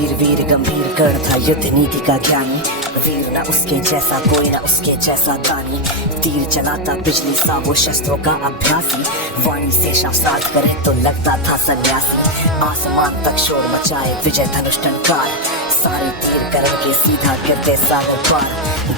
धीर वीर गंभीर कर्ण था युद्ध नीति का ज्ञानी। वीर न उसके जैसा कोई न उसके जैसा दानी। तीर चलाता बिजली सा वो शस्त्रों का अभ्यासी। वाणी से शास्त्रार्थ करे तो लगता था सन्यासी। आसमान तक शोर मचाए विजय धनुष टंकार। सारे तीर करण के सीधा गिरते सागर पार।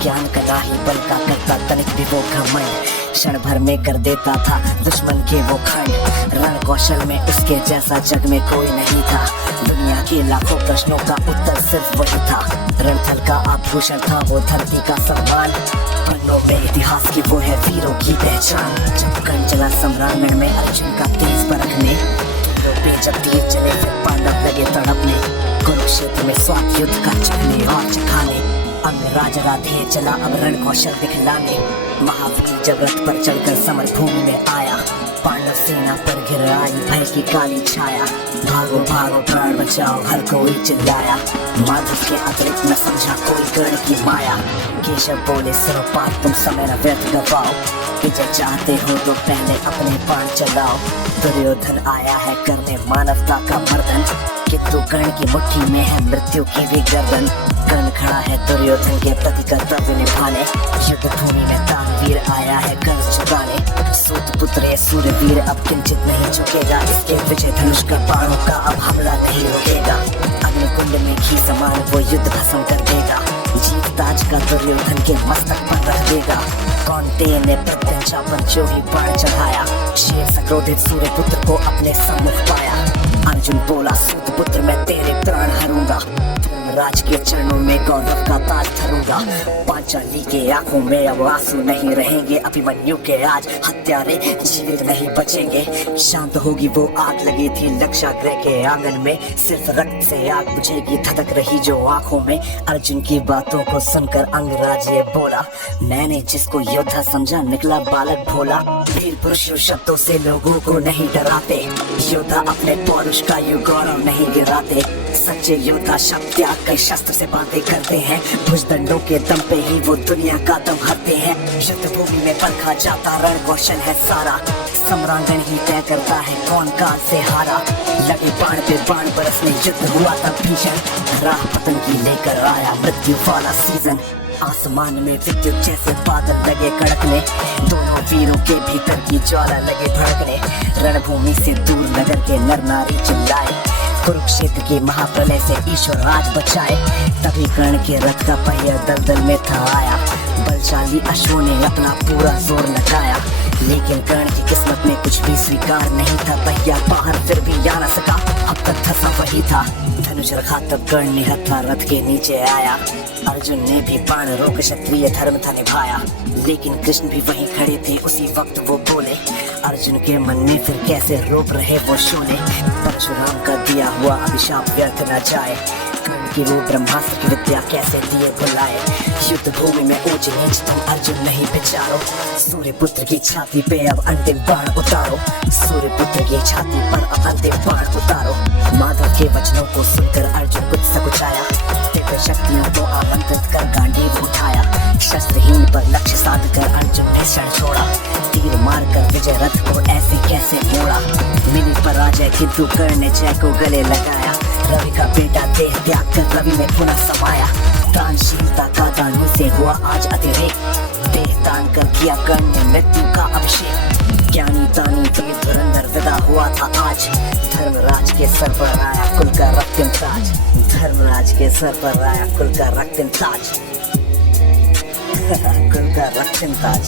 ज्ञान का नाही बल का करता तनिक भी वो घमंड। क्षण भर में कर देता था दुश्मन के वो खंड। रण कौशल में उसके जैसा जग में कोई नहीं था। दुनिया के लाखों प्रश्नों का उत्तर सिर्फ वही था। रणथल का आभूषण था वो धरती का सम्मान। पन्नों में इतिहास की वो है वीरों की पहचान। जब कर्ण चला सम्रांगण में अर्जुन का तेज परखने। पे जब तीर चले फिर पांडव लगे तड़पने। कुरुक्षेत्र में स्वाद युद्ध का चखने और चखाने। अंगराज राधे चला अब रण कौशल दिखलाने। महावीर जब रथ पर चढ़कर समर भूमि में आया। पांडव सेना पर घिर आई भय की काली छाया। भागो भागो प्राण बचाओ हर कोई चिल्लाया। माधव के अतिरिक्त न समझा कोई कर्ण की माया। केशव बोले सुनो पाठ तुम समय न व्यर्थ गवाओ। कि जब चाहते हो तो पहले अपने बाण चलाओ। दुर्योधन आया है करने मानवता का मर्दन। किंतु कर्ण की मुट्ठी में है मृत्यु की भी गर्दन। कर्ण खड़ा है दुर्योधन के प्रति कर्तव्य निभाने। युद्ध भूमि में तानवीर आया है कर्ज चुकाने। सूत पुत्र सूर्यवीर अब किंचित नहीं झुकेगा। इसके विजय धनुष का बाणों का अब हमला नहीं रुकेगा। अग्निकुंड में घी समान वो युद्ध भस्म कर देगा। जीत ताज का दुर्योधन के मस्तक पर रख देगा। कौंते ने प्रत्यंचा पर जो ही बाण चढ़ाया। शेर सक्रोधित सूर्य पुत्र को अपने सम्मुख पाया। अर्जुन बोला सूत पुत्र मैं तेरे प्राण हरूंगा। राज के चरणों में गौरव का ताज धरूंगा। पांचाली के आंखों में अब आंसू नहीं रहेंगे। अभिमन्यु के आज हत्यारे जीवित नहीं बचेंगे। शांत होगी वो आग लगी थी लक्षागृह के आंगन में। सिर्फ रक्त से आग बुझेगी धधक रही जो आंखों में। अर्जुन की बातों को सुनकर अंगराज ये बोला। मैंने जिसको योद्धा समझा निकला बालक भोला। वीर पुरुष शब्दों से लोगों को नहीं डराते। योद्धा अपने पौरुष का यु गौरव नहीं गिराते। सच्चे योद्धा शब्द त्याग कई शस्त्र से बातें करते हैं। भुजदंडों के दम पे ही वो दुनिया का दम हरते हैं। युद्ध भूमि में परखा जाता रण कौशल है सारा। सम्रांगण ही तय करता है कौन काल से हारा। लगे बाण पे बाण बरसने युद्ध हुआ तब भीषण। राह पतन की लेकर आया मृत्यु वाला सीजन। आसमान में विद्युत जैसे बादल लगे कड़कने। दोनों वीरों के भीतर की ज्वाला लगे भड़कने। रणभूमि से दूर नगर के नर नारी चिल्लाए। कुरुक्षेत्र के महाप्रलय से ईश्वर आज बचाए। तभी कर्ण के रथ का पहिया दलदल में था आया। बलशाली अश्वों ने अपना पूरा जोर लगाया। लेकिन कर्ण की किस्मत में कुछ भी स्वीकार नहीं था। पहिया बाहर फिर भी आ न सका। अब तक धसा वही था। धनुष रखा तब कर्ण निहत्था रथ के नीचे आया। अर्जुन ने भी बाण रोक क्षत्रिय धर्म था निभाया। लेकिन कृष्ण भी वहीं खड़े थे उसी वक्त वो बोले। अर्जुन के मन में फिर कैसे रोक रहे वो शोले। परशुराम का दिया हुआ अभिशाप व्यर्थ न जाए। कर्ण की वो ब्रह्मास्त्र की विद्या कैसे दिए भुलाए। युद्ध भूमि में ऊंच नीच तुम अर्जुन नहीं विचारो। सूर्य पुत्र की छाती पे अब अंतिम बाण उतारो। सूर्य पुत्र की छाती पर अब अंतिम बाण उतारो। माधव के वचनों को सुनकर अर्जुन कुछ सकुचाया। दिव्य शक्तियों को आमंत्रित कर गांडीव उठाया। शस्त्रहीन पर लक्ष्य साध कर अर्जुन ने क्षण छोड़ा। तीर मार कर विजय रथ को ऐसे कैसे मोड़ा। मिली पराजय किंतु कर्ण ने जय को गले लगाया। रवि का बेटा देह त्याग कर रवि में पुनः समाया। दानशीलता का दानी से हुआ आज अतिरेक। देह दान कर किया कर्ण ने मृत्यु का अभिषेक। ज्ञानी दानी वीर धुरंधर विदा हुआ था आज। धर्मराज के सर पर आया कुल का रक्तम ताज। धर्मराज के सर पर आया कुल का रक्तम ताज। कुल का रक्तम ताज।